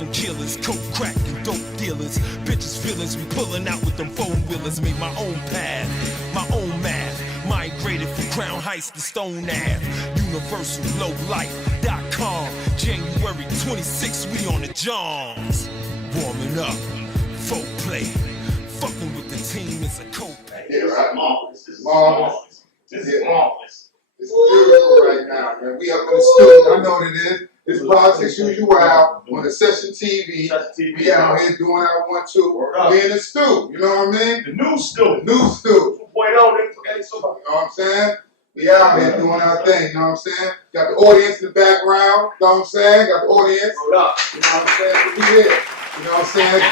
them killers, coke, crack, and dope dealers. Bitches' feelings, we pulling out with them four-wheelers. Made my own path, my own math. Migrated from Crown Heights to Stone Ave. UniversalLowlife.com. January 26th, we on the Johns. Warming up, folk play. Fucking with the team is a co-pay. Yeah, right. Marvelous. This is Marvelous. This is marvelous. It's beautiful right now, man. We up in the studio. I know what it is. It's Politics Usual on the Session TV. We out here doing our 1-2. We in the stew. You know what I mean? The new stew. The new stew. 2.0. You know what I'm saying? We out here doing our thing. You know what I'm saying? Got the audience in the background. You know what I'm saying? Got the audience. Hold up. You know what I'm saying? We here. You know what I'm saying?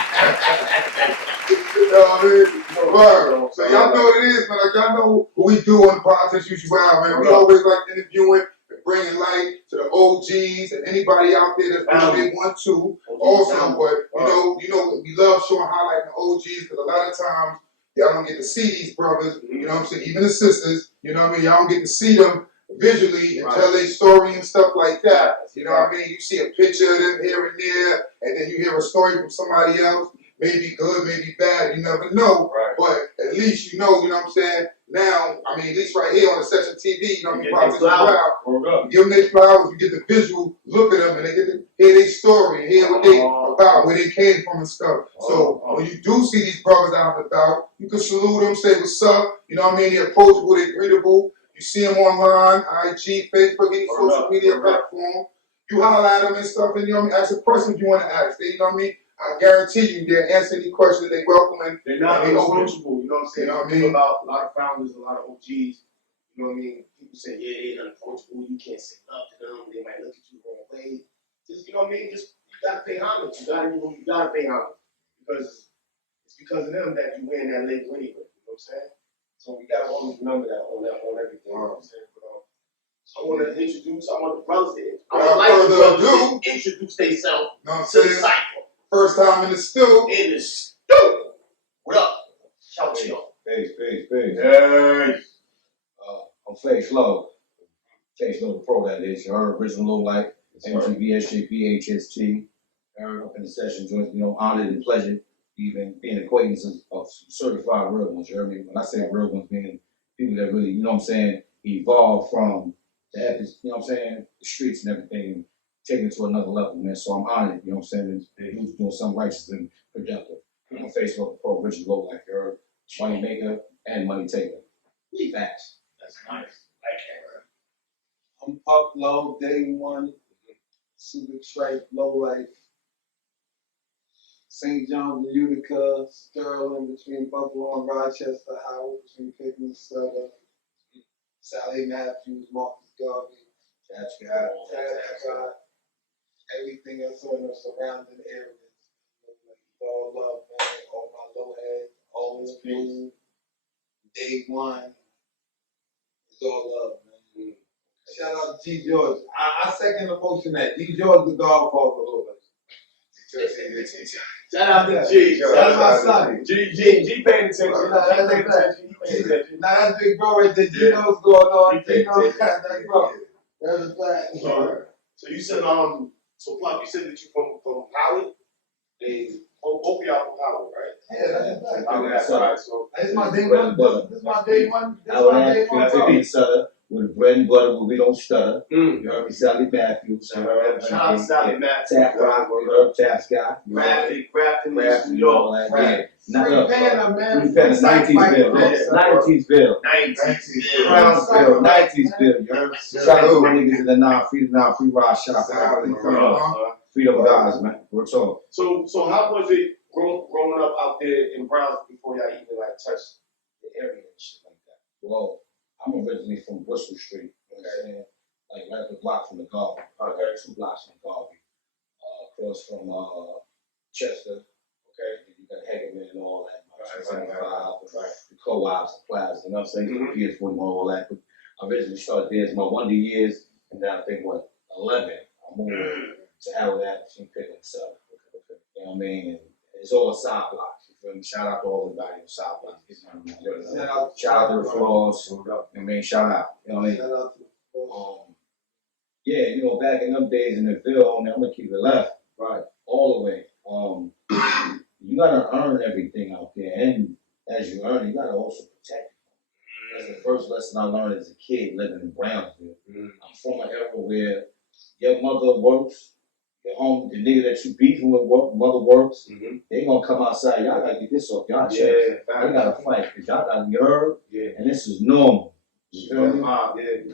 You know what I mean? Word. So y'all know what it is, man. Like y'all know what we do on Politics Usual, man. We always like interviewing and bringing light to the OGs and anybody out there that's doing they want to. Also, but you know, we love showing highlighting the OGs because a lot of times y'all don't get to see these brothers. You know what I'm saying? Even the sisters. You know what I mean? Y'all don't get to see them visually and tell their story and stuff like that. You know what I mean? You see a picture of them here and there, and then you hear a story from somebody else. Maybe good, maybe bad, you never know. Right. But at least you know what I'm saying? Now, I mean, at least right here on the Session TV, you know, you give them their flowers, you get the visual look at them, and they get to hear their story, and hear what they about, where they came from and stuff. So when you do see these brothers out and about, you can salute them, say what's up, you know what I mean? They're approachable, they're greetable. You see them online, IG, Facebook, any social media platform. You holler at them and stuff, and you know what I mean? Ask a question if you want to ask. You know what I mean? I guarantee you they'll answer any questions they welcome and they're not unapproachable, you know what I'm saying? You know what I mean? About a lot of founders, a lot of OGs, you know what I mean? People say, yeah, they're unapproachable, you can't sit up to them, they might look at you the wrong way. Just, you know what I mean? Just, you gotta pay homage. You gotta pay homage. Because it's because of them that you win that label anyway, you know what I'm saying? So we gotta always remember that on everything, you know what I'm saying? But, I want to introduce, I want the brothers to introduce themselves to the cycle. First time in the stew. In the stew. What up? Shout to y'all. Peace. Hey. I'm Face Lo. Face Lo Pro, that is. Your original low life. MGBSJPHST. Up in the session joins me. I'm honored and pleasure even being acquaintances of certified real ones. You heard me? When I say real ones, meaning people that really, you know what I'm saying, evolved from the, you know what I'm saying, the streets and everything. Taking it to another level, man. So I'm honored, you know what I'm saying? He was doing something righteous and productive. I'm on Facebook, Pro Original Low Life, you heard? Money maker and money taker. Facts. That's nice. Like that, I'm Pup Lo, day one, super stripe, low life. St. John's and Utica, Sterling, between Buffalo and Rochester, Howard, between Pickens and Sutter, Sally Matthews, Marcus Garvey, Tab Scott. Everything else in the surrounding areas. All love, man. All my low head, always blue. Day one. It's all love, man. Shout out to G. George. I second the motion that G. George the godfather of all Shout out to G. That's my son. G paying attention. Nah, that's big bro right there. G knows what's going on. G knows that's bro. That's a fact. So you said, so Pop, you said that you from Howard? Both of y'all from Howard, right? Yeah, that's a fact. That's all right. So This is my day one. This is my day one. This is my day one. Sutter with bread and butter where we don't stutter. You heard me, Sally Matthews. shout out to Sally Matthews. Tap Rock, we heard Tap Scott. Grafting, all that. Yeah. Free Panda, man. Free Panda, 90s bill. 90s bill. 90s bill. You heard? Shout out to my niggas in the free ride shop. Freedom guys, man. We're talking. So how was it growing up out there in Brownsville before y'all even like touched the area and shit like that? Well, I'm originally from Bristol Street. You know what I'm saying? Like right up the block from the Garvey. Okay, 2 blocks from Garvey. Across from Chester. Okay, you got Hagerman and all that. The co-ops, the plaza, you know what I'm saying? PS41, all that. But I originally started there as my wonder years, and then I think 11. I moved to Howard Avenue, Pickens, you know what I mean? And it's all side blocks. You feel me? Shout out to all the guys in side blocks. Shout out to the floors. I mean, shout out. You know what I mean? Shout out to the floors. Yeah, you know, back in them days in the Ville, I'm gonna keep it left, right, all the gotta earn everything out there, and as you earn, you gotta also protect it. That's the first lesson I learned as a kid living in Brownsville. I'm from an era where your mother works, your home, the nigga that you beefing with work, mother works, they gonna come outside, y'all gotta get this off y'all chest. They gotta fight, because y'all gotta get heard, and this is normal. You feel me?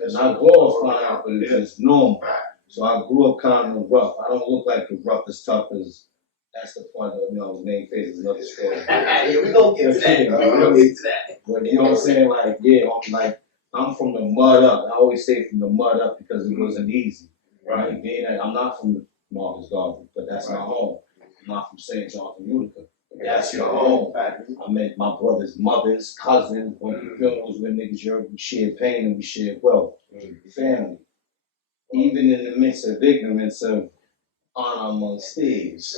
It's not glorifying out, but it's just normal. So I grew up kind of rough. I don't look like the roughest, toughest. That's the point of, you know, his name face is another story. Yeah, we gonna get to that. We gonna get to that. But you know what I'm saying? Like, yeah, like, I'm from the mud up. I always say from the mud up because it wasn't easy. Right? Being that I'm not from Marcus Garvey, but that's my home. I'm not from St. John from Utica. That's your home. I met my brother's mothers, cousins, went to funerals with niggas. We shared pain and we shared wealth. Family. Even in the midst of ignorance of honor amongst thieves.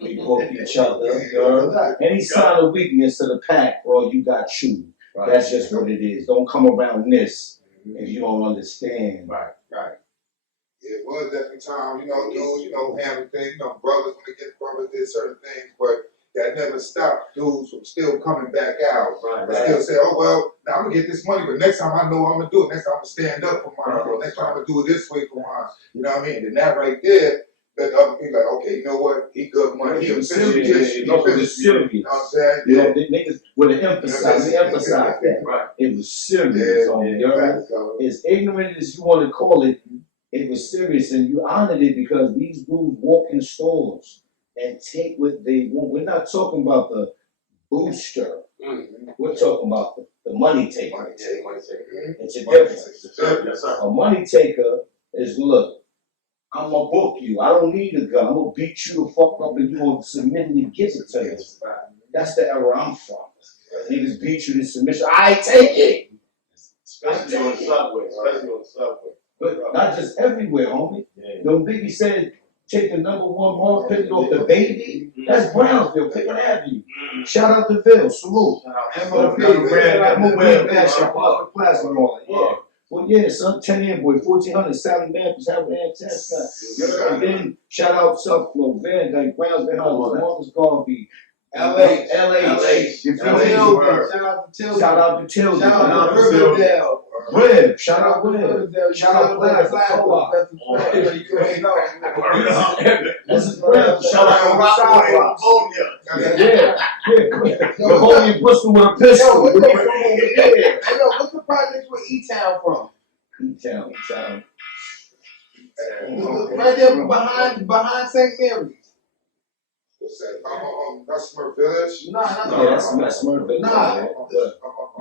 We broke each other. Any sign of weakness to the pack, bro, you got chewed. That's just what it is. Don't come around this if you don't understand. Right. Yeah, it was definitely time, you know, dudes, you know, handle things, you know, brothers when they get brothers did certain things, but that never stopped dudes from still coming back out. Still say, oh well, now I'm gonna get this money, but next time I know I'm gonna do it. Next time I'm gonna stand up for mine, or next time I'm gonna do it this way for mine. You know what I mean? And that right there, let the other people like, okay, you know what? He good money. He was serious. You know what I'm saying? You know, the niggas would have emphasized that. Right. It was serious. As ignorant as you want to call it, it was serious, and you honored it because these dudes walk in stores and take what they want. We're not talking about the booster. We're talking about the money taker. It's a difference. A money taker is, look, I'm gonna book you. I don't need a gun. I'm gonna beat you the fuck up and you gonna submissively give it to me. That's the era I'm from. Niggas beat you to submission. I take it. Especially on the subway. But not just everywhere, homie. When Biggie said, take the #1 mark, pick it off the baby, that's Brownsville, Pickett Avenue. Shout out to Phil, salute. MOP, Plaza and all that. Yeah. Well, yeah, son, 10 boy, 1400, Sally Mappers, have an test guy. And then shout out Subflow, Van Dyke, Brownsville, Marcus Garvey, LH. You feel me? Shout out to Tilden. Shout out to Riverdale. Web, shout out Web. Shout out Plaza, Co-op. This is Web. Shout out Rockaway. Yeah. Napoleon Bristol with a pistol. What's the project where E-Town from? E-Town. Right there behind St. Mary's. What's that? That's Smurf Village? Yeah, that's Smurf Village.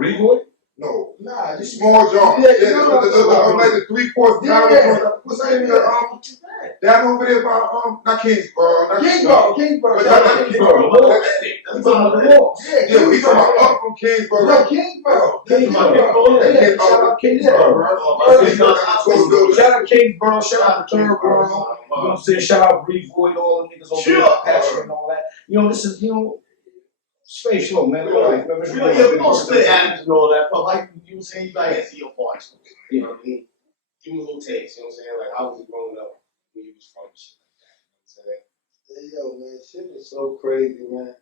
Revoy? No. Nah, Just small John. Yeah, Like the 3/4 pound. What's that name? That over there by not Kingsborough. Kingsborough. That's Kingsborough. Yeah, we talking about up from Kingsborough. No, Kingsborough. Shout out Kingsborough, shout out to Kingsborough. You know what I'm saying? Shout out Revoy, all the niggas over there, Passion and all that. You know, this is, Face Lo, man. We gonna split atoms and all that, but like you were saying, you gotta answer your parts. You know what I mean? Give me a little taste, you know what I'm saying? Like, how was it growing up when you was from shit like that? You know what I'm saying? Yo, man, shit is so crazy, man.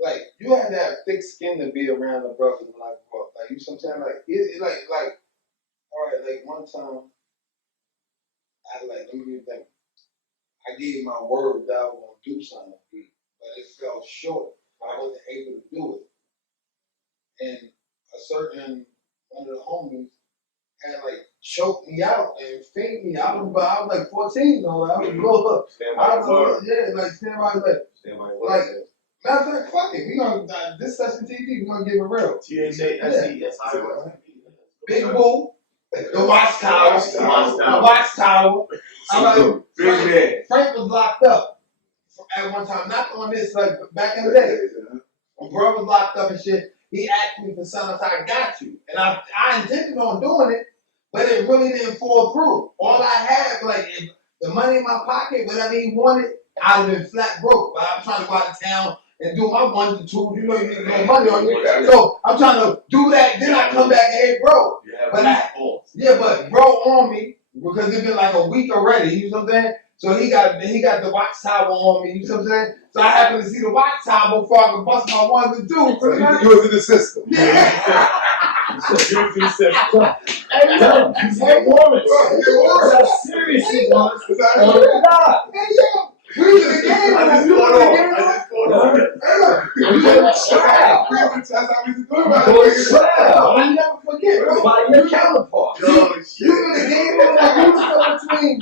Like, you had to have thick skin to be around the brothers when I grew up. Like, you sometimes, like, all right, like, one time, let me think. I gave my word that I was gonna do something, but it fell short. I wasn't able to do it. And one of the homies had choked me out and faint me. I was like 14 though. I was grown up. Stand by matter of fact, fuck it. We gonna this session TV, we gonna give it real. Big Boo, the Watchtower. I'm like, Frank was locked up at one time, not on this, back in the day. When bro was locked up and shit, he asked me for something, I got you. And I intended on doing it, but it really didn't fall through. All I had, if the money in my pocket, whatever he wanted, I'd have been flat broke. But I'm trying to go out of town and do my 1 to 2, you need no money on you. So I'm trying to do that, then I come back and hey, bro. But bro on me, because it's been like a week already, you know what I'm saying? So he got the watch tower on me, you know what I'm saying? So I happened to see the watch tower before I could bust my ones and twos. So you was in the system. Hey, yo, you get warrants. That's how serious it was. Nah. Hey, yo, we was in the game. I just fought off. I never forget, bro. By your counterpart. You in the game like you was between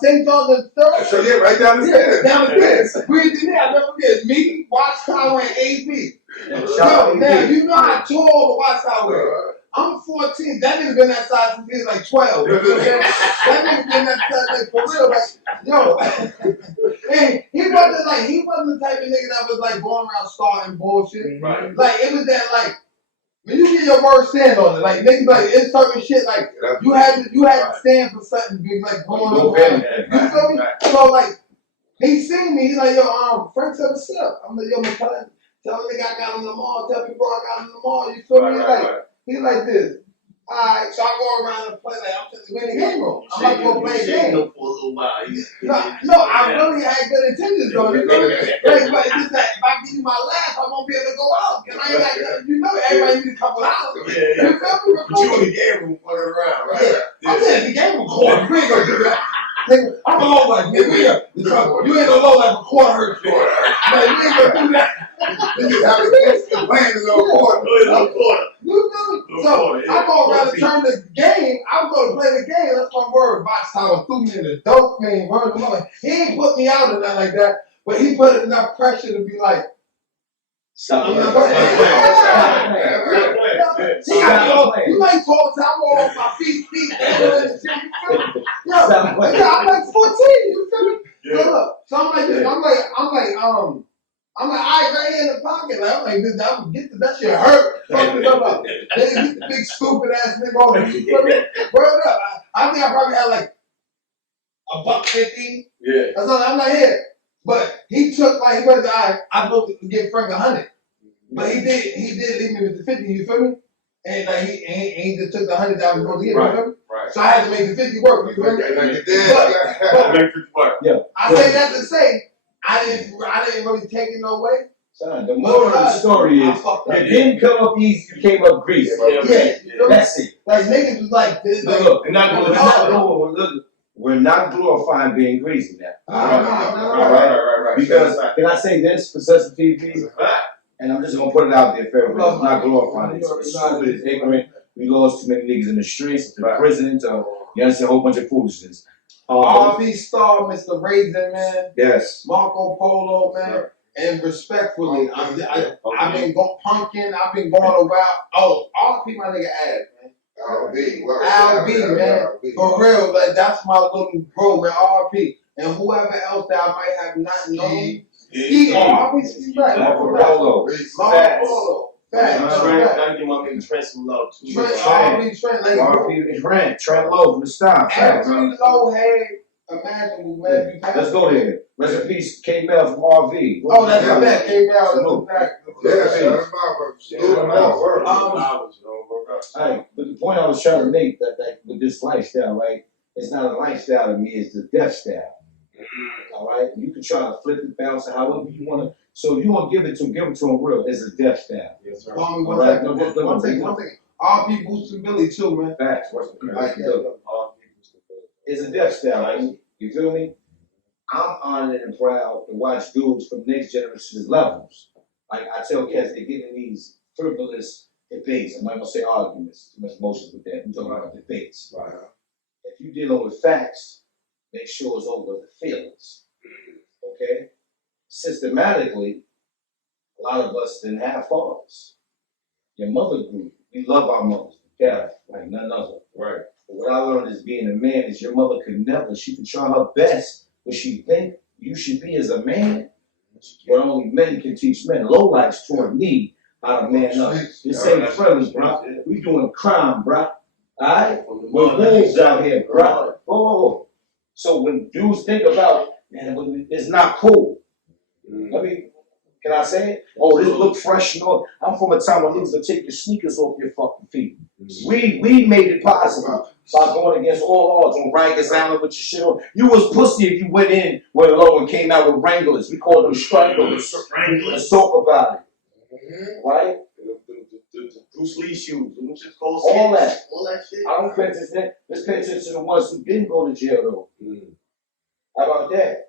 St. John's and Third. So yeah, right down the stairs. Down the stairs. We was in there. I never forget. Me, Watchtower, and AB. Yo, now you know how tall the Watchtower is. I'm 14. That nigga been that size since he was like 12. You know what I'm saying? That nigga been that size like, for real. Like, yo, hey, he wasn't the type of nigga that was like going around starting bullshit. Right. Like it was that like when you get your word stand on it, like niggas like it's certain shit like you had to stand for something big like going on. You feel me? So like he seen me, he's like, yo, Frank said what's up? I'm like, yo, my cousin, tell the nigga I got him in the mall, tell me bro I got him in the mall, you feel me? Like he like this. Alright, so I go around and play like I'm just in the game room. I'm not gonna play a game. For a little while. No, I really had good intentions though. You know, like, but it's just that if I give you my last, I won't be able to go out. Cause I ain't got, you know, everybody needs a couple hours. Yeah. You feel me? But you in the game room fucking around, right? Yeah. I'm saying the game recording. We ain't gonna do that. Nigga, I'm low like nigga. You ain't gonna low like a quarter hurt you. Man, you ain't gonna do that. You just have to playing a little quarter. You feel me? So I go around and turn the game. I'm gonna play the game. That's my word. Box Tower threw me in the dope game. Word of mother. He ain't put me out or nothing like that, but he put enough pressure to be like, Stop. you might call the time off my feet. Yo, I'm like 14. You feel me? Yeah. Look, so I'm like this. I'm like, all right, right here in the pocket. Like, I'm like, this, I would get to that shit hurt. Fucking up. Then get the big stupid ass nigga over. You feel me? Word up. I think I probably had like $1.50. Yeah. That's all. I'm like, here. But he took like, he was I looked to get Frank 100. But he did leave me with the 50, you feel me? And like he just took the 100 that I was supposed to get, you feel me? Right. So I had to make the 50 work, you feel me? I say that to say, I didn't really take it no way. Son, the moral of the story is you didn't come up easy, you came up greasy. Yeah. That's it. Like niggas was like this. Look, we're not glorifying being greasy now. Right. Because can I say this for Such TV? And I'm just gonna put it out there for everybody. It's not glorifying it. It's stupid, it's ignorant. We lost too many niggas in the streets, to prison, to you understand, a whole bunch of foolishness. RP Star, Mr. Raisin, man. Yes. Marco Polo, man. Sure. And respectfully, I've been punking, I've been going around. Oh, RP my nigga ass, man. LB, man. For real, like that's my little bro, man. RP. And whoever else that I might have not known. RP Ski Black. Marco Polo. Facts. Gotta give my nigga Trent some love too. Trent Lowe from the style. Every low head imaginable, man. Let's go there. Rest in peace, K-Mel from RV. Oh, that's my bad. K-Mel. Hey, but the point I was trying to make that with this lifestyle, right? It's not a lifestyle to me, it's the death style. All right? You can try to flip it, bounce it, however you want to. So if you want to give it to him real. It's a death style. Yes, sir. One thing. RP boosting Billy too, man. Facts. It's a death style, right? You feel me? I'm honored and proud to watch dudes from next generation's levels. Like I tell cats, they get in these frivolous debates. I'm not gonna say arguments, too much emotions with that. I'm talking about debates. Right. If you're dealing with facts, make sure it's over the feelings. Okay? Systematically, a lot of us didn't have fathers. Your mother grew. We love our mothers to death, like none other. Right. But what I learned as being a man is your mother she could try her best, what she think you should be as a man, but only men can teach men. Lowlifes taught me how to man up. This ain't friendly, bro. We doing crime, bro. Alright? We're wolves out here, bro. Oh. So when dudes think about, man, it's not cool. I mean, Can I say it? Oh, this look fresh and all. I'm from a time when niggas would take your sneakers off your fucking feet. We made it possible by going against all odds on Rikers Island with your shit on. You was pussy if you went in where Low and came out with Wranglers. We called them stranglers. Let's talk about it. Right? The Bruce Lee shoes, them shit called All that. all that shit. I don't pay attention. Let's pay attention to the ones who didn't go to jail though. How about that?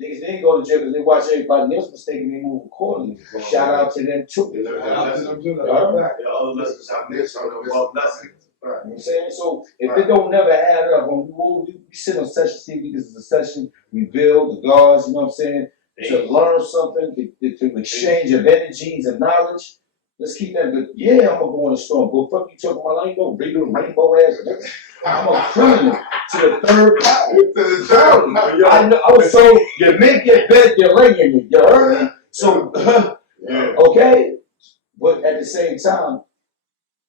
Niggas didn't go to jail because they watch everybody else mistake and they move accordingly. Shout out to them too. They learned that lesson. You know All the lessons I missed, well, lessons. what I'm saying? So if it don't never add up, when we sit on session TV because it's a session, we build the guards, you know what I'm saying? To learn something, to exchange of energies and knowledge. Let's keep that good. Yeah, I'm gonna go in the store. Go fuck you talking about like no rainbow ass. I'm a criminal to the third power. I know. I was so you make your bed, you lay in it. You heard me? So okay, but at the same time,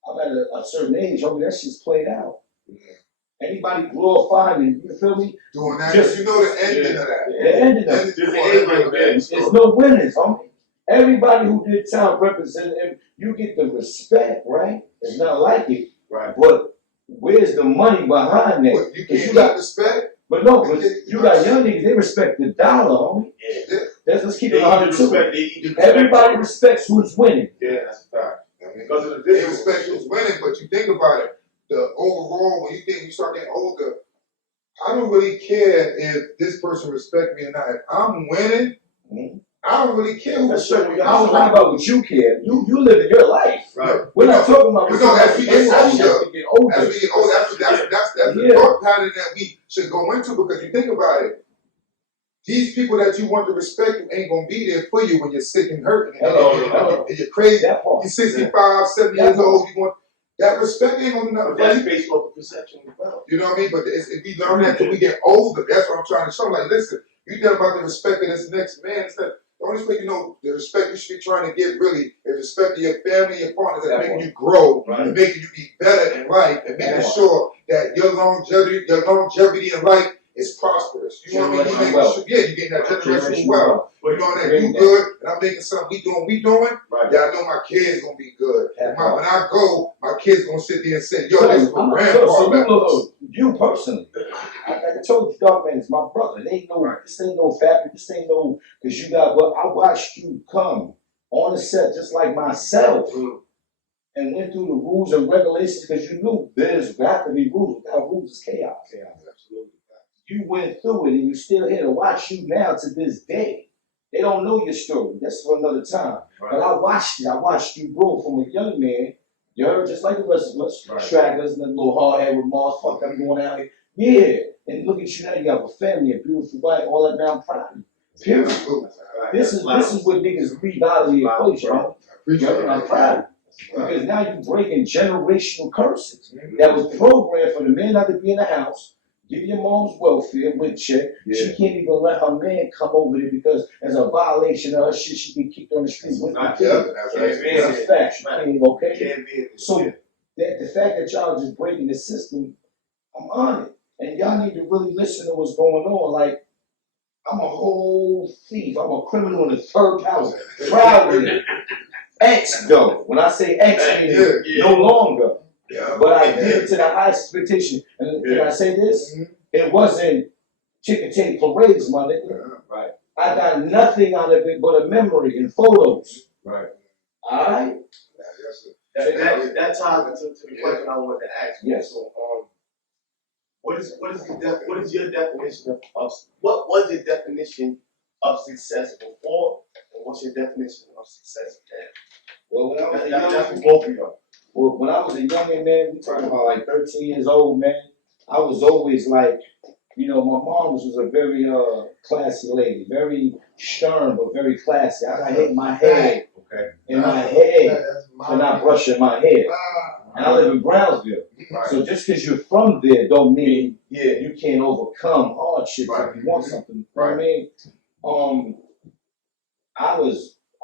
I'm at a certain age. Homie, that shit's played out. Anybody glorifying it, you feel me? Doing that, Just- you know the ending of that. The ending of it. There's There's no winners, homie. Everybody who did time represented him, you get the respect, right? It's not like it. Right. But where's the money behind that? What, you 'Cause can't you got, get respect? but no, but you got young niggas, they respect the dollar, homie. Yeah. Let's keep They it need the 100 too. respect. They need the respect. Everybody respects who's winning. Yeah, that's a fact. I mean, Because of the they difference. respect who's winning, but you think about it, the overall, when you start getting older, I don't really care if this person respect me or not. If I'm winning, Mhm. I don't really care who That's respect me. I don't care about what you care. You living your life. Right. We're not talking about You know, as we get older, as we get older. As we get older, that's the Yeah. thought pattern that we should go into, because you think about it. These people that you want to respect you ain't gonna be there for you when you're sick and hurting. And you're crazy. That part. You're 65, 70 years old. You want that respect ain't gonna do nothing But for that's you. based off of perception as well. You know what I mean? But if we learn that till we get older, that's what I'm trying to show. Like, listen, you tell about the respect of this next man. It's not, the only respect, you know, the respect you should be trying to get really is respect to your family, your partners, that making you grow and making you be better in life and making sure that your longevity in life is prosperous. You know what I mean? You making sure, yeah, you're getting that generational wealth. You know that you good, and I'm making something we doing. Right. Yeah, I know my kids gonna be good. That's When I go, my kids gonna sit there and say, "Yo, this is what So grandpa left us." look, you personally, like I told you, dog man, it's my brother. It ain't no, this ain't no fabric. This ain't no, because you got. Well, I watched you come on the set just like myself, and went through the rules and regulations because you knew there's got to be rules. Without rules, is chaos. Absolutely. You went through it, and you still here to watch you now to this day. They don't know your story. That's for another time. But I watched it. I watched you grow from a young man. You heard, just like the rest of us, stragglers and a little hard head with Mars, fuck, I'm going out here. Yeah. And look at you now. You have a family, a beautiful wife, all that. Now I'm proud of you. Period. This is what niggas leave out of the equation. I'm proud of you. Because now you're breaking generational curses that was programmed for the man not to be in the house. Give your mom's welfare with check. She can't even let her man come over there because as a violation of her shit, she be kicked on the streets with the kid. It's a fact. She can't even, okay? So that the fact that y'all just breaking the system, I'm on it. And y'all need to really listen to what's going on. Like, I'm a whole thief. I'm a criminal in the third house. Proud of it. X though. When I say X, I mean no longer. But I did it to the highest expectation. And can I say this? It wasn't chicken tape parades, my nigga. Right. I got nothing out of it but a memory and photos. Right. Alright? That ties into the question I wanted to ask you. Yes. So, what is your definition of what was your definition of success before, and what's your definition of success now? Well, when I was a That's for young, both of y'all. well, when I was a youngin' man, we talking about like 13 years old, man. I was always like, you know, my mom was a very classy lady, very stern but very classy. I hit my head in my head for not brushing my hair. And I live in Brownsville. So just because you're from there don't mean you can't overcome hardships if you want something. You know what I mean?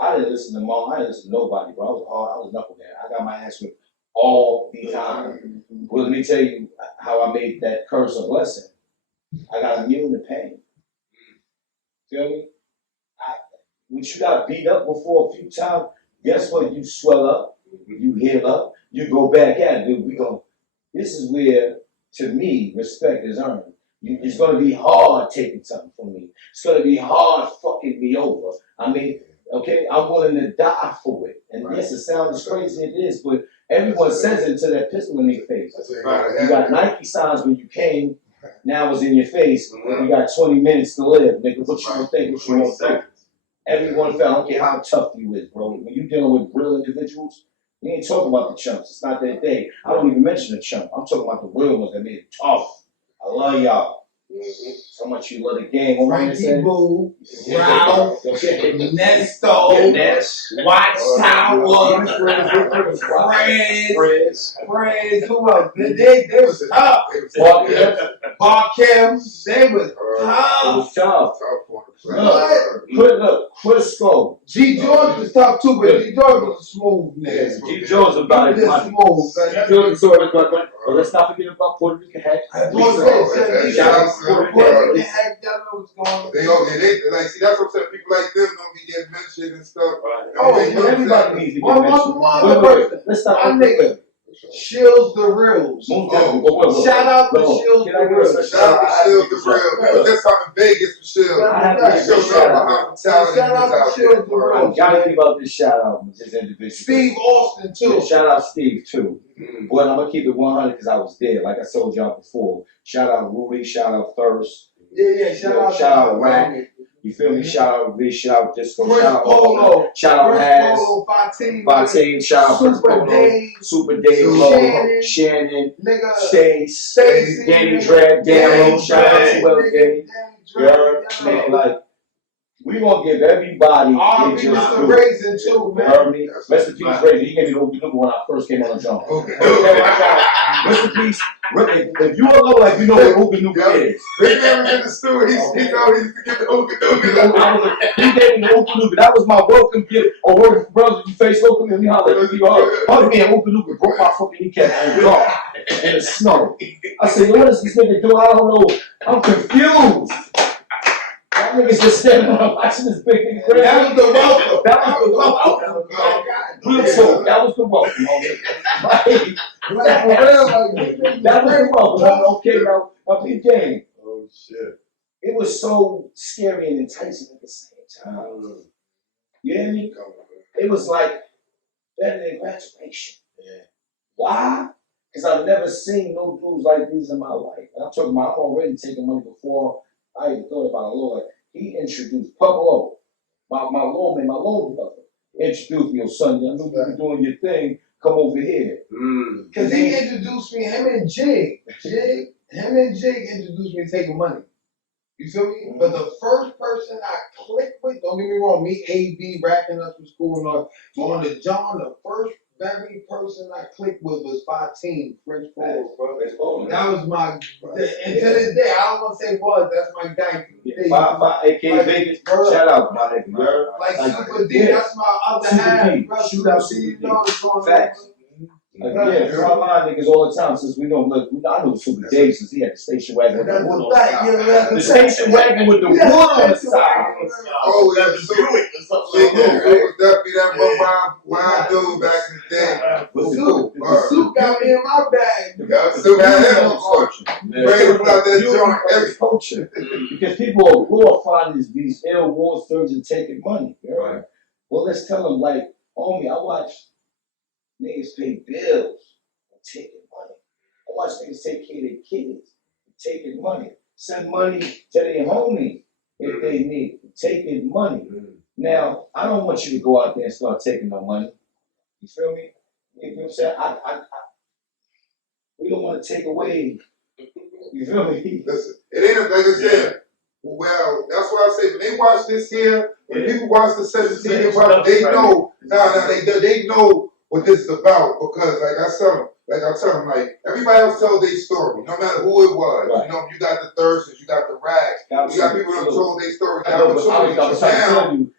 I didn't listen to mom, I didn't listen to nobody, bro. I was knucklehead. I got my ass whipped all the time. Well, let me tell you how I made that curse a blessing. I got immune to pain. Feel me? when you got beat up before a few times, guess what? You swell up, you heal up, you go back at it. We go. This is where, to me, respect is earned. It's gonna be hard taking something from me. It's gonna be hard fucking me over. I mean, okay, I'm willing to die for it. And yes, it sounds as crazy as it is, but everyone says it until that pistol in their face. You got Nike signs when you came. Now it's in your face. You got 20 minutes to live. Nigga, what you gonna think? What you gonna think? Everyone felt, I don't care how tough you is, bro. When you're dealing with real individuals, we ain't talking about the chumps. It's not that day. I don't even mention the chump. I'm talking about the real ones that made it tough. I love y'all. So much you love the game. Frankie Boo, Ralph, Nesto, Watchtower, Friends, who else? They was tough. Barkham, they was tough. It was tough. Look, Crisco. G. George was tough too, but G. George was a smooth nigga. G. George about it. Just smooth. But let's not forget about Puerto Rican Heck. Shout out to Puerto Rican Heck. Y'all know what's going on. They like, see, that's what I'm saying. People like them don't be getting mentioned and stuff. Oh, everybody needs to get mentioned. Let's stop. My nigga. Shields the Reals. Shout out to Shields the Reals. Shout out to Shields the Reals. That's out in Vegas for Shields. Shout out to Shields the Reals. Gotta give out this shout out with this individual. Steve Austin too. Yeah, shout out Steve too. But I'm gonna keep it 100 because I was there. Like I told y'all before. Shout out Rudy. Shout out Thirst. Yeah. Shout out Rack. You feel me? Shout out V, shout out Disco, Chris shout out Polo, shout out Has, Fatim, shout out Chris Polo, Super Dave, Low, Shannon, Stace, Danny Drab, Damo, shout out to Will Day. Man, like, we gonna give everybody Mr. Raisin too, man. Heard me? Rest in peace, Raisin. He gave me the open number when I first came on the jump. Rest in peace. If you don't know, like, you know what open number is. They never in the store. He know he used to get the open number. He gave me the open number. That was my welcome gift. Or word from brother, you face open and me holler at you. Hug me and open number. Broke my fucking kneecap on guard in the snow. I said, what is this nigga doing? I don't know. I'm confused. That nigga's just standing around watching this big nigga. That was the welcome. That was the welcome. Real talk. That was the welcome. That was the welcome. Okay, now peep game. Oh shit. It was so scary and enticing at the same time. You hear me? It was like better than graduation. Yeah. Why? Because I've never seen no dudes like these in my life. And I'm talking about, I'm already taking money before I even thought about a law. Like, he introduced Pup Lo, my lawman, my law brother. Introduced me, son, I knew you were doing your thing. Come over here. Because he introduced me, him and Jig introduced me to taking money. You feel me? But the first person I clicked with, don't get me wrong, me, AB, racking up from school and all, but on the John, the first very person I clicked with was Fatim, French Polo, bro. That was my, and to this day, I don't want to say was, that's my guy. Five, AK Vegas, shout out, my nigga. Like Super D, that's my other half, bro. Shoot out Super D. Facts. Yeah, my mind niggas all the time since we know. Look, I know Super Dave since he had the station wagon with the wood on the side. The station wagon with the wood on the side. Oh, yeah, it was definitely that wild dude back in the day. The suit got me in my bag. Suit had him on ready to put out that joint every culture. Because people are glorifying these ill war thugs and taking money. Right? Well, let's tell them, like, homie, I watch niggas pay bills and taking money. I watch niggas take care of their kids and taking money. Send money to their homies if they need. Taking money. Now, I don't want you to go out there and start taking no money. You feel me? You know what I'm saying? We don't want to take away. You feel me? Listen, it ain't like I said. Well, that's why I say when they watch this here, when people watch the 17, they know. They know what this is about because, like I tell them, like everybody else tells their story, no matter who it was. Right. You know, you got the Thirsters, you got the Rags, you got people that told their story. Now,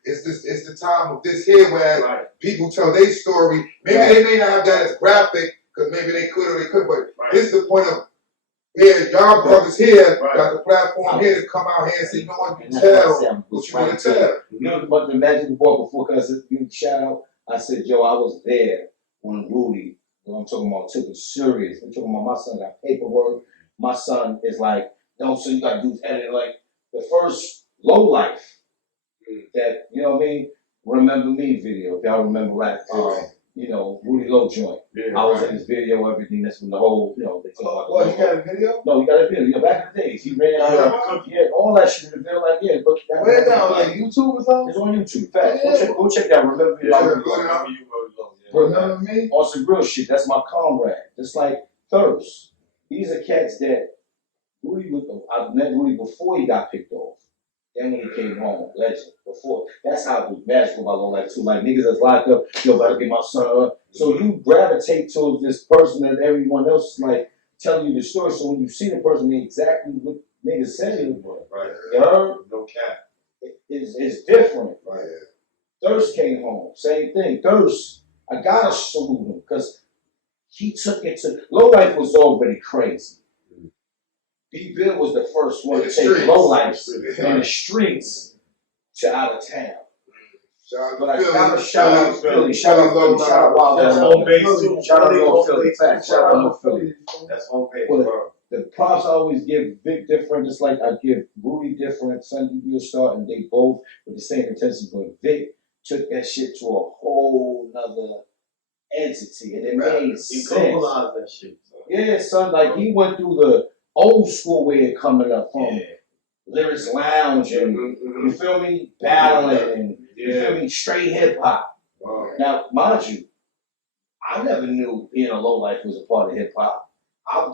it's the time of this here where people tell their story. Maybe they may not have that as graphic because maybe they could or they could, but this is the point of. Yeah, y'all brothers here got the platform here to come out here and say, you know what, you tell what you want to tell. You know about the Magic Ball before, cause you shout out. I said, yo, I was there when Rudy. I'm talking about took it serious. I'm talking about my son got paperwork. My son is like, no, so you gotta do editing. Like the first Low Life that, you know what I mean? Remember Me video. If y'all remember that, you know, Rudy Low joint. Yeah, I was in his video, everything. That's when the whole, you know, they talk about. What, you got a video? No, he got a video. Yeah, back in the days, he ran out. Yeah, all that shit in the video. Like, yeah, look. Where now? Like YouTube or something? It's on YouTube. Fact. Go check that. Remember Me. Remember Me? On some real shit. That's my comrade. Just like Thirst. These are cats that Rudy I met Rudy before he got picked off. Then when he came home, legend. Before, that's how it was magical about Low Life too. Like niggas that's locked up, yo, better get my son up. So you gravitate towards this person that everyone else is like telling you the story. So when you see the person exactly what niggas saying, Right. you heard? No cap. It's different. Right. Thirst came home, same thing. Thirst, I gotta salute him because he took it to Low Life was already crazy. B Bill was the first one to take Low Life in the streets to out of town. But I gotta shout out Philly, shout out Philly, shout out Wild. That's home base too. Shout out North Philly, fact, shout out North Philly. That's home base, But bro. the props I always give Vic different, just like I give Rudy different, Sunday Real Star, and they both with the same intensity. But Vic took that shit to a whole nother entity, and it made He sense. globalized that shit. So. Yeah, son, like he went through the old school way of coming up from Lyrics Lounge and you feel me, battling and you feel me, straight hip hop. Now, mind you, I never knew being a Low Life was a part of hip hop.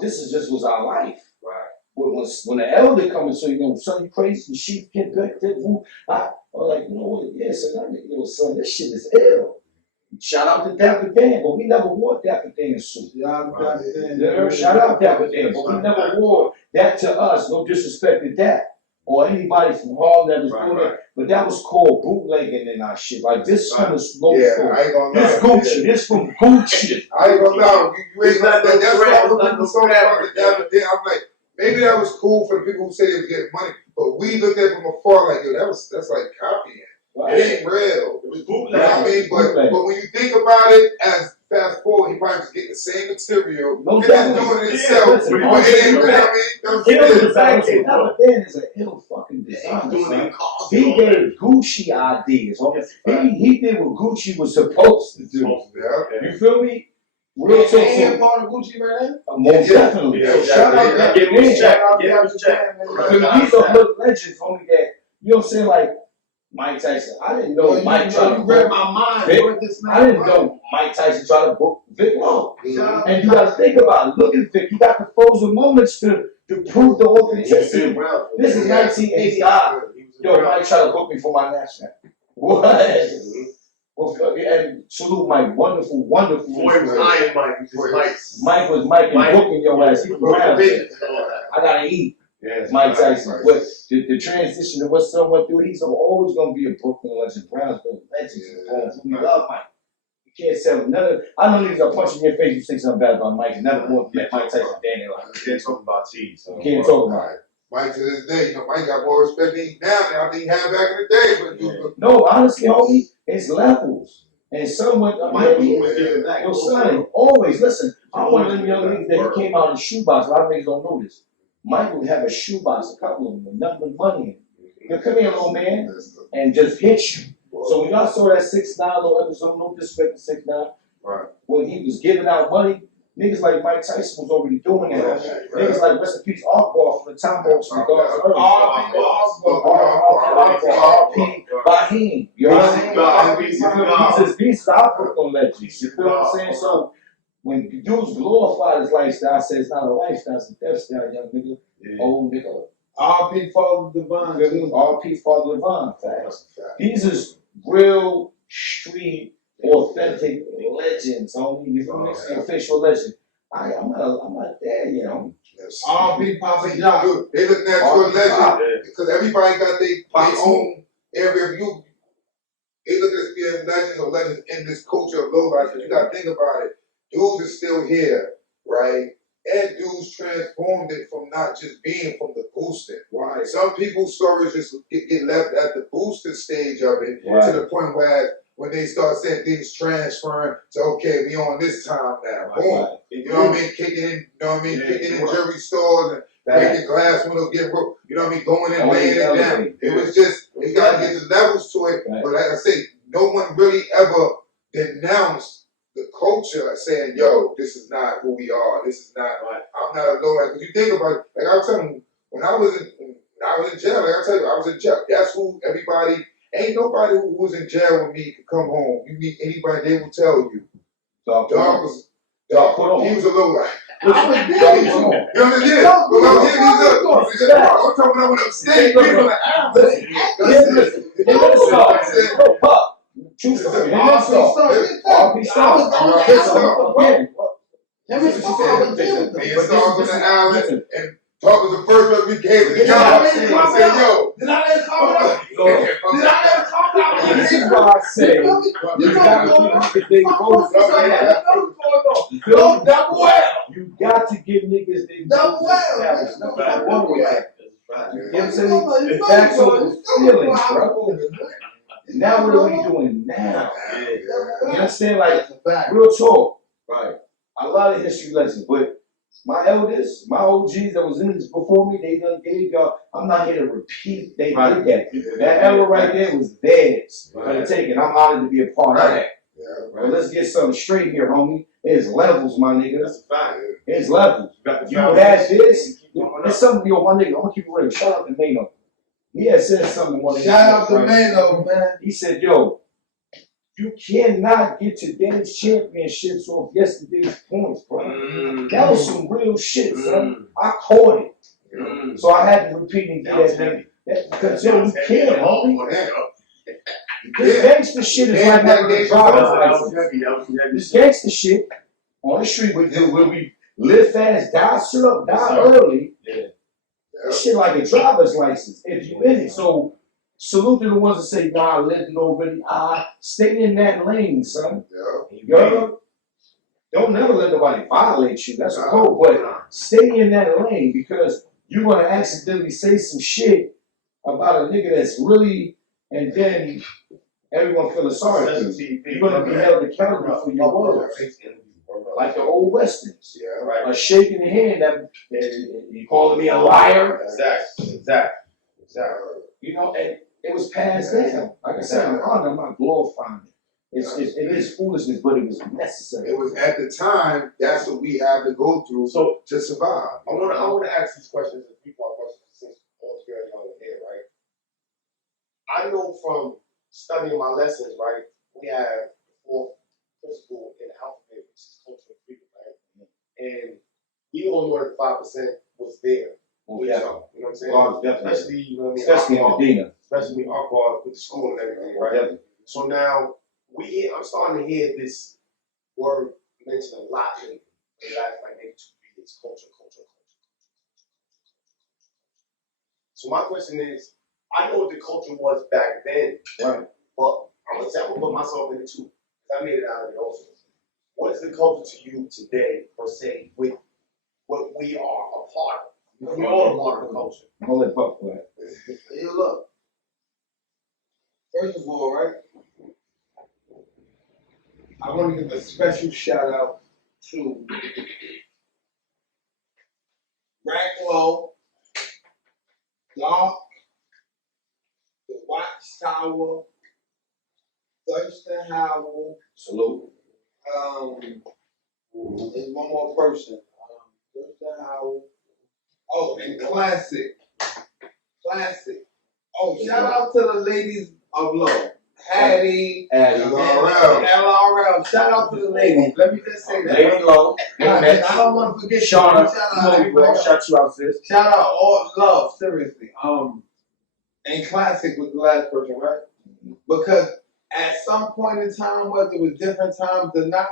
This is just was our life. Right. When the elder comes and say, you know, son, you crazy, the sheep get back that woo. I was like, you know what? Yeah, son, son, this shit is ill. Shout out to Dapper Dan, but we never wore Dapper Dan's suit. Shout out Dapper Dan, but we never wore that to us. No disrespect to that or anybody from Harlem that was doing it. But that was called bootlegging in our shit. Like this kind of slow school. I ain't gonna lie. This Gucci, this from Gucci. I ain't gonna lie. You ain't got that. That's why when people saw that on the Dapper Dan, I'm like, maybe that was cool for the people who say they was getting money, but we looked at it from afar like, yo, that's like copying. Right. It ain't real. It was You know what I mean? But when you think about it, as fast forward, he probably was getting the same material No and doubt. just doing it himself. Listen, But it ain't, you know what I mean? Ill That's design. Dapper Dan is an ill fucking designer. Son. He gave Gucci ideas. He did what Gucci was supposed to do. Yeah. You feel me? Real talk. Ain't he part of Gucci right now? Most definitely. Yeah, Shout out that Give him his check. Shout Give him his check. These are hood legends, homie. That you know what I'm saying? Like Mike Tyson. I didn't know Mike tried to read book my mind. Vic. What this man I didn't wrote. know Mike Tyson tried to book Vic Lowe. Shout out And you gotta think about it. Look at Vic. He got the frozen moments to prove the authenticity. This is 1985. Yo, Mike tried to book me for my national. What? Well, and salute Mike. Wonderful, wonderful. Before he was Iron Mike, he was just Mike was Mike and Mike. booking your ass. He was around. I gotta eat. Yes, Mike Tyson. But the transition of what son went through, he's always gonna be a Brooklyn legend. Brownsville legend. We love Mike. You can't sell none of. I know niggas are punching your face. You say something bad about Mike. You never met Mike Tyson. Daniel. We can't talk about cheese. So. You can't talk about it. Mike to this day, you know, Mike got more respect than he now than I think he had back in the day. But No, honestly, homie, it's levels. And someone, Mike was always giving back. yo, son, always listen. I'm one of them young niggas that he came out in shoebox. A lot of niggas don't know this. Mike would have a shoebox, a couple of them, with nothing but money in it. He'll come here, little man, and just hit you. So when y'all saw that 6ix9ine little episode, no disrespect to 6ix9ine, Right. when he was giving out money, niggas like Mike Tyson was already doing that. Niggas like Rest in Peace Arkball from the Tomahawks from the God's Earth. R.P. Bahim. You know what I'm saying? These are our Brooklyn legends. You feel what I'm saying? So when dudes glorify this lifestyle, I say it's not a lifestyle, it's a death style, young nigga. Old nigga. R.P. Father Divine. R.P. Father Divine. Facts. These is real street, authentic legends, homie. You feel me? Official legend. I'm not there, you know. R.P. Papa Jock. Dude, they look at you a legend because everybody got their own area. They look at us being legends or legends in this culture of low life. But you got to think about it. Dudes are still here, right? Ed dudes transformed it from not just being from the boosting. Right. Some people's stories just get left at the boosting stage of it to the point where when they start saying things transferring to, okay, we on this time now. Boom. Right. You know what I mean? Kicking in, you know what I mean? Kicking in jewelry stores and breaking glass windows, getting broke. You know what I mean? Going in, laying it down. It was just, you got to get the levels to it. But like I say, no one really ever denounced the culture saying, yo, this is not who we are. This is not, I'm not a low. Because you think about it, like I was telling you, when I was in jail, like I tell you, I was in jail. That's who everybody, ain't nobody who was in jail with me could come home. You meet anybody, they will tell you. Dog was, he was a little like, you know what I mean? Yeah. But I'm talking about when I'm staying on the island. True story. RLPC. on the island and Talk was the first one we gave to the job. I said, yo. Did I let it come out? Did I let it come out? This is why I say you got to give niggas Double L. You got to give niggas their Double L. You know what I'm saying? That's what was feelings, bro. Now what are we doing now? You understand? Like, real talk. Right. A lot of history lessons, but my elders, my OGs that was in this before me, they done gave y'all. I'm not here to repeat. They did that. That era right there was theirs for the taking. I'm honored to be a part of that. But let's get something straight here, homie. There's levels, my nigga. That's a fact. There's levels. You had this. There's something, yo, my nigga. I'm gonna keep it real. Shout out to Mano. He had said something. Shout out to Mano, man. He said, yo, you cannot get today's championships off yesterday's points, bro. That was some real shit, son. I caught it. So I had to repeat and get that thing. Because, yo, you can't, homie. This gangster shit is like that driver's license. This gangster shit on the street where we live fast, die early. This shit like a driver's license if you in it. So salute to the ones that say, nah, I lived it already. Stay in that lane, son. Yo, don't never let nobody violate you. That's a code. But stay in that lane because you're going to accidentally say some shit about a nigga that's really, and then everyone feeling sorry for you. You're going to be held accountable for your words. Like the old Westerns. A shake in the hand that you calling me a liar. Exactly. You know, and it was passed down. Like I said, I'm not glorifying it. It is foolishness, but it was necessary. It was at the time. That's what we had to go through to survive. I want to ask these questions and people are questions since all three of y'all are here, right? I know from studying my lessons, right? We have the fourth principle in the alphabet, which is cultural freedom, right? And we all know that 5% was there. You know what I'm saying? Especially, you know what I mean? Especially in Medina. Especially our with the school and everything, right? So now I'm starting to hear this word mentioned a lot in the last like maybe 2 years, culture. So my question is, I know what the culture was back then, right? But I'm gonna put myself in it too, because I made it out of it also. What is the culture to you today, per se, with what we are a part of? We all a part of the culture. I'm gonna let Pup go ahead. Hey, look. First of all, right, I want to give a special shout out to Racklow, Doc, the Watchtower, Thurston Howell. Salute. There's one more person. Thurston Howell. Oh, and Classic. Oh, shout out to the ladies of Low. Hattie, LRL. Shout out to the ladies. Let me just say that. Lady Low. I don't want to forget Shauna. Shout you out, sis. Shout out all love, seriously. And Classic was the last person, right? Because at some point in time, whether it was different times or not,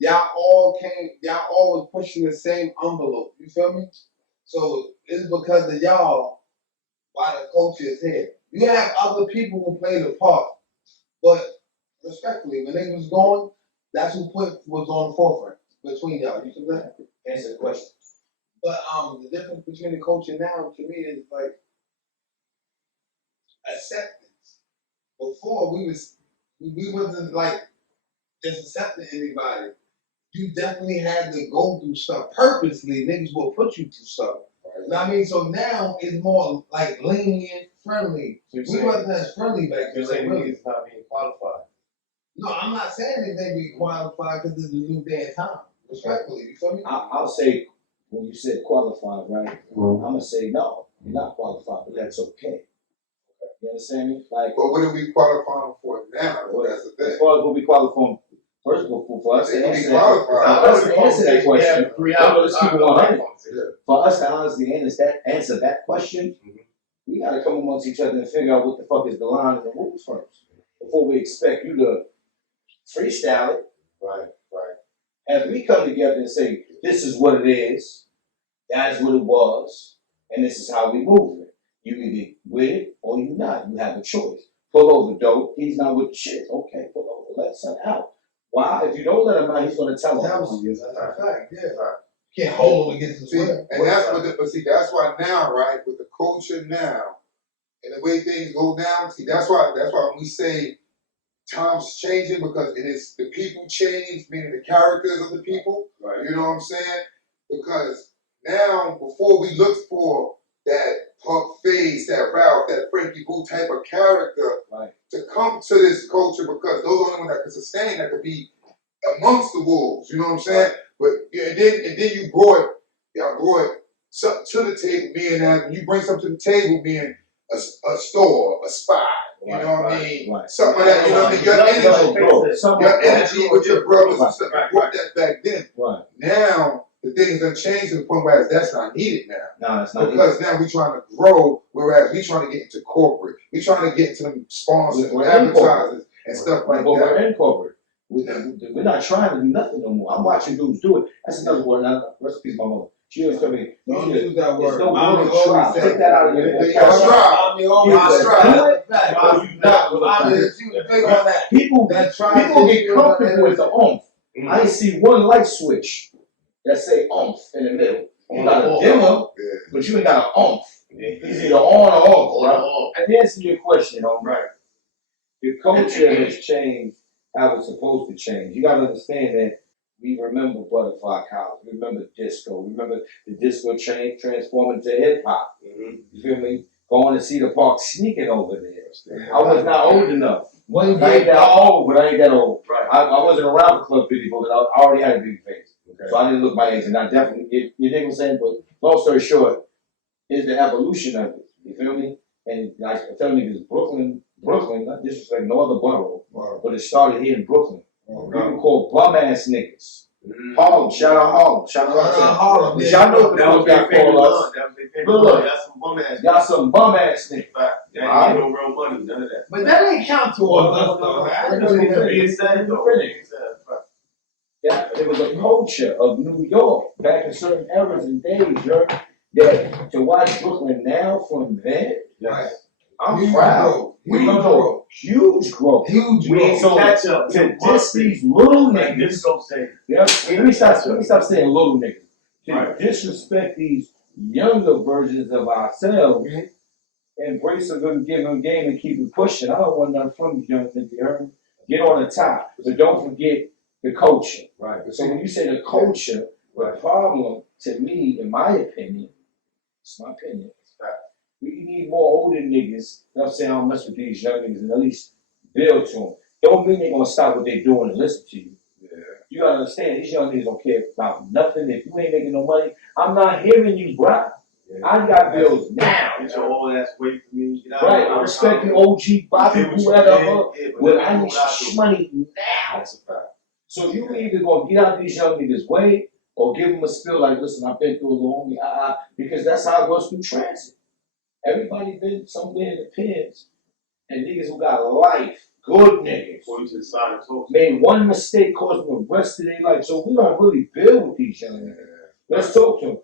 y'all all was pushing the same envelope. You feel me? So it's because of y'all why the culture is here. You have other people who played a part, but respectfully, when they was going, that's who was on the forefront between y'all. You see that? Answer the question. But the difference between the culture now to me is like acceptance. Before we wasn't like just accepting anybody. You definitely had to go through stuff purposely. Niggas will put you through stuff. You know what I mean? So now it's more like lenient, friendly. So We wasn't as friendly back then. You're saying Like, really. niggas not being qualified. No, I'm not saying that they be qualified because it's a new day and time. Respectfully, you feel me? I'll say, when you said qualified, right? I'm gonna say no, you're not qualified, but that's okay. You understand me? Like, But what are we qualifying for now? Though? That's the as thing. far as what we qualify first of all, for us to They answer be that, qualified. that question, let's keep it 100. Yeah. For us to honestly answer that question, we gotta come amongst each other and figure out what the fuck is the line and the rules first before we expect you to freestyle it. Right. As we come together and say, this is what it is, that is what it was, and this is how we move it. You either with it or you not. You have a choice. Pull over, dope. He's not with the shit. Okay, pull over. Let son out. Why? If you don't let him out, he's gonna tell us. That's a fact, yeah. You can't hold him against the See, sweat. and that's what. But see, that's why now, right, with the culture now, and the way things go down. See, that's why when we say times changing, because it is the people change, meaning the characters of the people. Right. You know what I'm saying? Because now, before we looked for that Pup Face, that Ralph, that Frankie Boo type of character to come to this culture, because those are the ones that could sustain, that could be amongst the wolves. You know what I'm saying? But yeah, and then you brought something to the table, being that when you bring something to the table, being a store, a spot. You know what I mean? Something like that. You know what I mean? Your energy with your brothers and stuff. You brought that back then. Right. Now the things have changed to the point where that's not needed now. No, it's not because now we're trying to grow, whereas we're trying to get into corporate. We're trying to get into them sponsors and advertisers and stuff like that. But we're in corporate. We're not trying to do nothing no more. I'm watching dudes do it. That's another word. Now, rest in peace, my mother. She always told me, don't use that word. Don't try. Take that out of your mouth. People get comfortable with the oomph. I didn't see one light switch that say oomph in the middle. You got a dimmer, but you ain't got an oomph. It's either on or off, bro. And to answer your question, right? The culture has changed how it's supposed to change. You got to understand that we remember Butterfly College. We remember disco. We remember the disco transforming to hip hop. You feel me? Going to Cedar Park, sneaking over there. I was not old enough. I ain't that old, but I ain't that old. Right. I wasn't around the club people, but I already had a big face. Okay. So I didn't look my age, and I definitely, you dig what I'm saying? But long story short, is the evolution of it. You feel me? And like I tell niggas, Brooklyn, not disrespect no other borough, but it started here in Brooklyn. People call bum ass niggas. Harlem, shout out Harlem. Shout out Harlem. Y'all know what the fuck y'all call us. Look, y'all some bum ass niggas. Y'all ain't no real money, none of that. But that ain't count towards us though. Yeah, it was a culture of New York back in certain eras and days, that to watch Brooklyn now from then, I'm proud. We know huge growth. We ain't catch up to diss these little niggas. Let me stop saying little niggas. To disrespect these younger versions of ourselves, embrace a good give them game and keep it pushing. I don't want nothing from these young niggas, you heard me? Get on the top, but don't forget the culture. Right. So when you say the culture, the problem to me, in my opinion, it's my opinion. We need more older niggas. I'm saying I don't mess with these young niggas and at least build to them. Don't mean they're gonna stop what they're doing and listen to you. You gotta understand, these young niggas don't care about nothing. If you ain't making no money, I'm not hearing you, bro. I got bills now. Get your old ass away from me. Right, I respect you, OG, Bobby, whoever. But I need money now. That's a fact. So you either gonna get out of these young niggas' way or give them a spill like, listen, I've been through a little homie, because that's how it goes through transit. Everybody been somewhere in the pins, and niggas who got life, good niggas, made one mistake, caused them the rest of their life. So we don't really build with each other. Let's talk to them.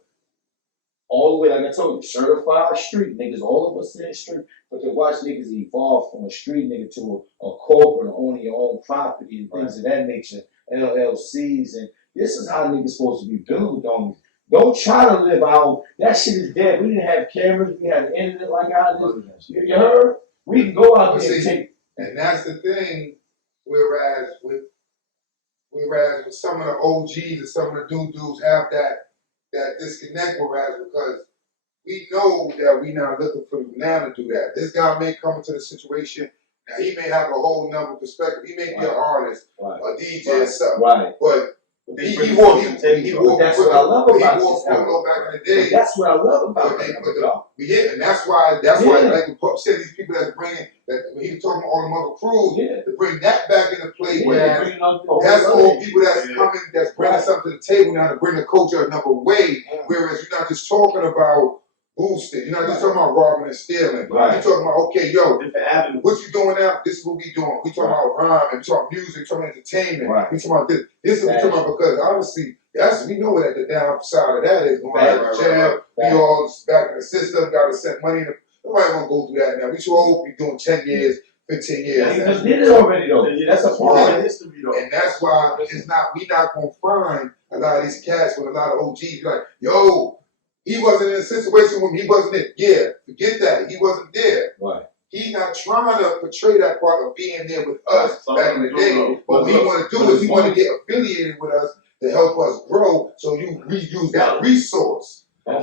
All the way, like I told you, certified street niggas, all of us in the street, but to watch niggas evolve from a street nigga to a corporate, owning your own property and things of that nature, LLCs, and this is how niggas supposed to be building with homies. Don't try to live out. That shit is dead. We didn't have cameras. We had the internet like I did. You heard? We can go out there and take. And that's the thing. Whereas with some of the OGs and some of the new dudes have that disconnect with us because we know that we not looking for you now to do that. This guy may come into the situation. Now he may have a whole nother perspective. He may be an artist, a DJ, or something. Right. But That's what I love about this. Back in the day. That's what I love about it. Yeah, and that's why like Pup said, these people that's bringing that when he was talking about all the other crews, to bring that back into play. Whereas that's all people that's coming, that's bringing something to the table now to bring the culture another way. Whereas you're not just talking about boosting, you're not just talking about robbing and stealing. You're talking about, okay, yo, what you doing now? This is what we doing. We talking about rhyme, and we talking music, we talking entertainment. We talking about this. This is what we talking about because obviously we know that the downside of that is going to jail. We all just back in the system, got to send money. Nobody want to go through that now. We should all be doing 10 years, 15 years. We just did it already though. That's a part of history though. And that's why we not going to find a lot of these cats with a lot of OGs like, yo, he wasn't in a situation when he wasn't in. Yeah, forget that. He wasn't there. Right. He's not trying to portray that part of being there with us back in the day. What we want to do is we want to get affiliated with us to help us grow so you reuse that resource. I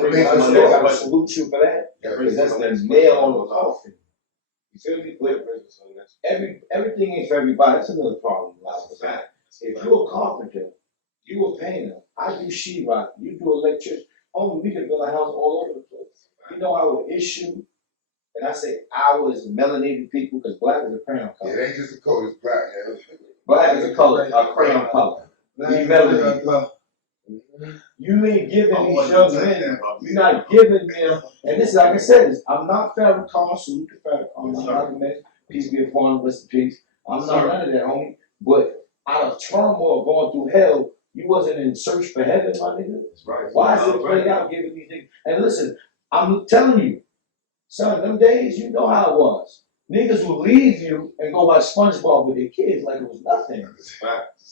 salute you for that. Because that's the nail on the coffin. You feel me? Everything ain't for everybody. That's another problem. If you're a carpenter, you a painter, I do sheetrock, you do electrician. Oh, we can build a house all over the place. You know our issue, and I say ours, melanated people, because black is a crayon color. It ain't just a color, it's black. Black is a color, a crayon color. We melanated. You ain't giving these young men, you're not giving them, and this is like I said, I'm not Farrakhan, salute to Farrakhan, I'm not a man, peace be upon him, rest in peace. I'm not none of that, homie. But out of turmoil, going through hell, you wasn't in search for heaven, my nigga. Right. Why is it playing out giving these niggas? And listen, I'm telling you, son, them days, you know how it was. Niggas will leave you and go watch SpongeBob with their kids like it was nothing.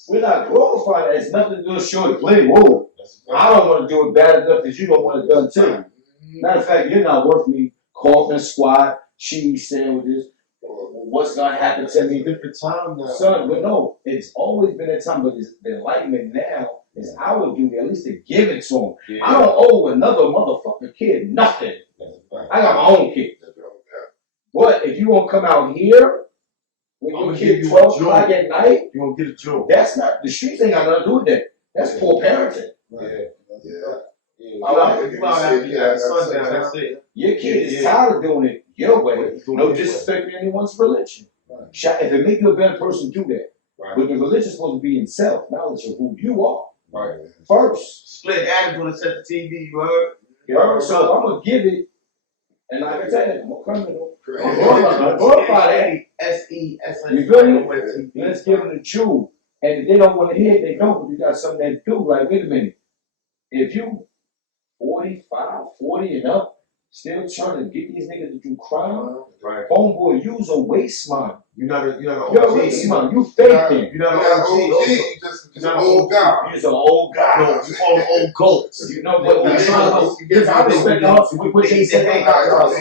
We're not glorifying it. It's nothing to do with short play. Whoa. I don't want to do it bad enough that you don't want it done too. Matter of fact, you're not worth me coughing, squat, cheese sandwiches. What's gonna happen to me? Different time now. Son, but no, it's always been a time, but the enlightenment now is our duty, at least to give it to them. Yeah. I don't owe another motherfucking kid nothing. I got my own kid. But if you won't come out here when your kid 12 o'clock at night, you won't get a joke. That's not, the streets ain't got nothing to do with that. That's poor parenting. Your kid is tired of doing it your way. No disrespect to anyone's religion. If it make you a better person, do that. But the religion is supposed to be in self, knowledge of who you are. First. Split Adam gonna set the TV, you heard? You heard? So I'm gonna give it, and like I said, I'm a criminal. I'm glorify that. S-E-S-S. You feel me? Let's give them the jewel. And if they don't want to hear it, they don't. But you got something that do. Like, wait a minute. If you 45, 40 and up, still trying to get these niggas to do crime, homeboy, use a waste man. You're not an OG. You're a waste man. You faking. You're not an OG. Just an old guy. You're an old guy. No, you call them old goats. You know what we're trying to do. Because I respect us. What they said they got us.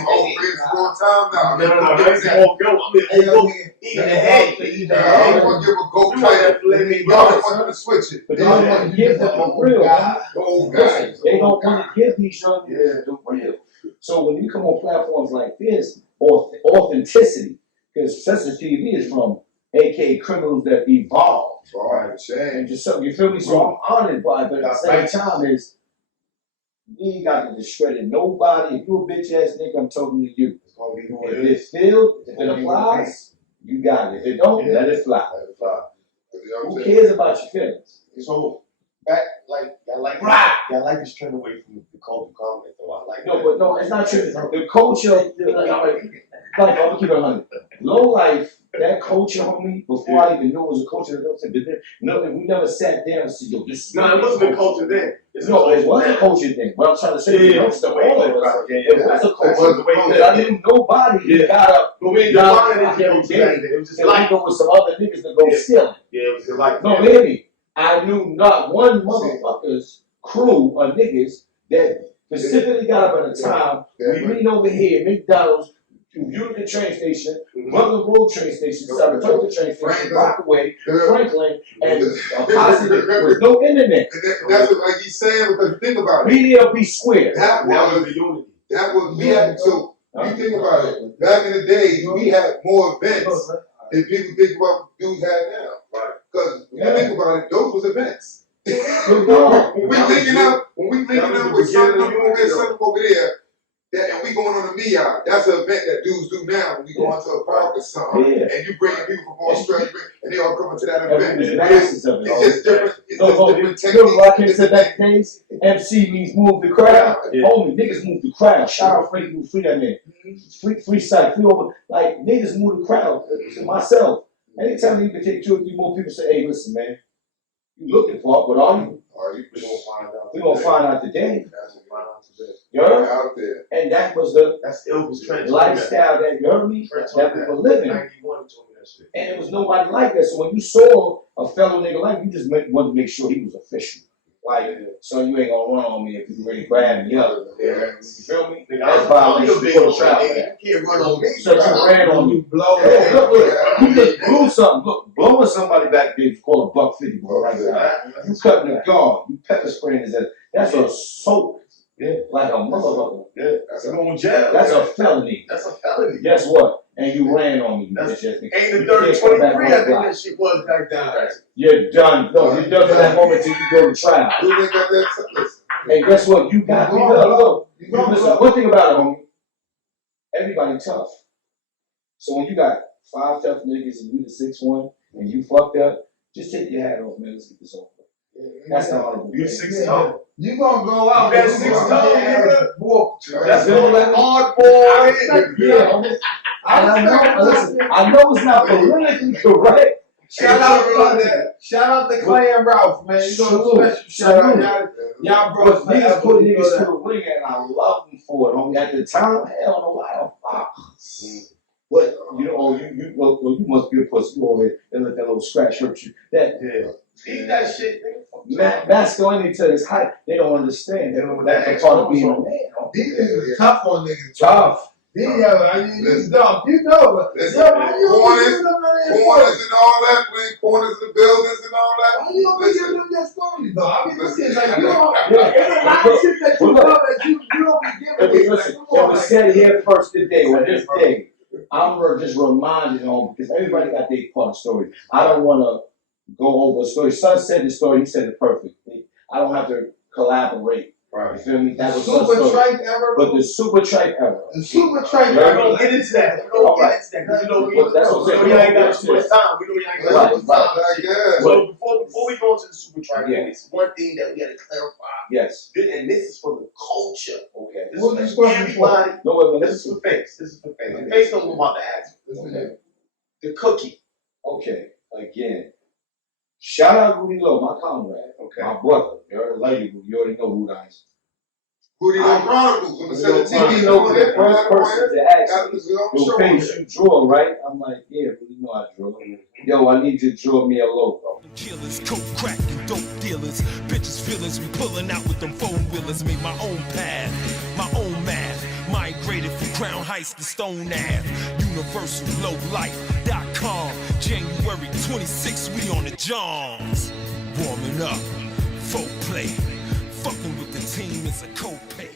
Long time now. No, that's old goat. I mean, old goat. Eating the head. Eating the head. I don't want to give a goat play. Y'all don't want to switch it. But they don't want to give them the real. Listen, they don't want to give these young niggas the real. So when you come on platforms like this, authenticity, because Census TV is from AKA criminals that evolved. And just something, you feel me? So I'm honored by it, but at the same time is, you ain't got to discredit nobody. If you a bitch ass nigga, I'm talking to you. If it feels, if it applies, you got it. If it don't, let it fly. Who cares about your feelings? So back, y'all like this trend away from the culture comment, though. I like that. But no, it's not true. The culture, I'm gonna keep it 100. Low life, that culture, homie, before I even knew it was a culture, we never sat down and said, yo, this is. No, it wasn't a culture then. No, it was a culture thing. What I'm trying to say is, all of us, it was a culture. I didn't, nobody got up. But we didn't every day. It was just like go with some other niggas to go stealing. Yeah, it was like no, maybe. I knew not one motherfuckers crew of niggas that specifically got up at a time. We meet over here, McDonald's, Utica train station, Brooklyn Road train station, Saratoga train station, Rockaway, Franklin, and a posse with no internet. And that's what, like he's saying, because think about it. BDLB Square. That was the unity. That was, we had, so, you think about it, back in the day, we had more events than people think about dudes have now. Right. Because when you think about it, those was events. No. when we thinking up with something over there, something over there, and we going on a Mia, that's an event that dudes do now when we go into a park or something, and you bring people from Australia, and they all come into that event. It's just different. It's just different techniques. You know what I said that days? MC means move the crowd. Homie, niggas move the crowd. Shout out Freddie who free that man. Free sight, free over. Like, niggas move the crowd. To myself. Anytime you can take 2 or 3 more people say, hey, listen, man, you looking for it, but are you? We gonna find out today. You heard? Out there. And that was the Elvis lifestyle that, you heard me? That we were living. 91 told me that shit. And it was nobody like that. So when you saw a fellow nigga like you, just wanted to make sure he was official. Like, so you ain't gonna run on me if you really grab me up. You feel me? That's violation for the trap. You can't run on me. So you ran on me. Hey, look, you just blew something. Look, blowing somebody back there, you call a $150, bro, right now. You cutting the guard. You pepper spraying his ass. That's assault. Like a motherfucker. That's going to jail. That's a felony. That's a felony. Guess what? And you ran on me. That's Ain't the 30-23, I think that shit was back down. You're done. No, you're done for that moment till you go to trial. And guess what? You got me. Look. Listen, one thing about it, homie. Everybody tough. So when you got 5 tough niggas and you the 6'1" and you fucked up, just take your hat off, man. Let's get this over. That's how You 6'0". You gonna go out. You got 6 toes, nigga. That's Really? going hard boy. Yeah. I know it's not politically correct. Shout out to Clay and Ralph, man. You know, special shout out. Y'all brought niggas put niggas to the ring, and I love them for it. Homie, at the time, hell no, I don't fuck. But you know, you must be a pussy. You over here and let that little scratch hurt you. Eat that shit, nigga. Masculinity to his height, they don't understand. They don't know that's a part of being a man. These niggas tough on niggas. Tough. You know, but corners and all that, playing corners in the buildings and all that. Why you don't give them that story, though? I mean, listen, like, you don't, there's a lot of shit that you know that you don't be giving. Listen, it was said here first today, on this day. I'm just reminding them, because everybody got their part of the story. I don't want to go over a story. Son said the story, he said it perfectly. I don't have to collaborate. Right. You feel me? That was super tripe era. But the super tripe era. The super tripe We're era. going to get into that. We're going to get into that. Because you know, That's what I'm saying. we ain't got too much time. We know you ain't got too much time. So before we go into the super tripe, it's one thing that we got to clarify. Yes. And this is for the culture. Okay. What This is is for everybody. No, This is for Face. This is for Face. And Face don't know about the ask. Okay. The cookie. Okay. Again. Shout out Rudy Lowe, my comrade. Okay. My brother. You already love you. You already know who I am. Rudy Lowe Chronicles on the 17th. He knows the first person to ask me, yo, Face, you draw, right? I'm like, yeah, but you know I draw. Yo, I need you to draw me a logo. Killers, coke, crack, and dope dealers. Bitches' feelings, we pulling out with them four-wheelers. Made my own path, my own math. Migrated from Crown Heights to Stone Ave. UniversalLowLife.com. January 26th, we on the Johns. Warming up, folk play. Fucking with the team is a co-pay.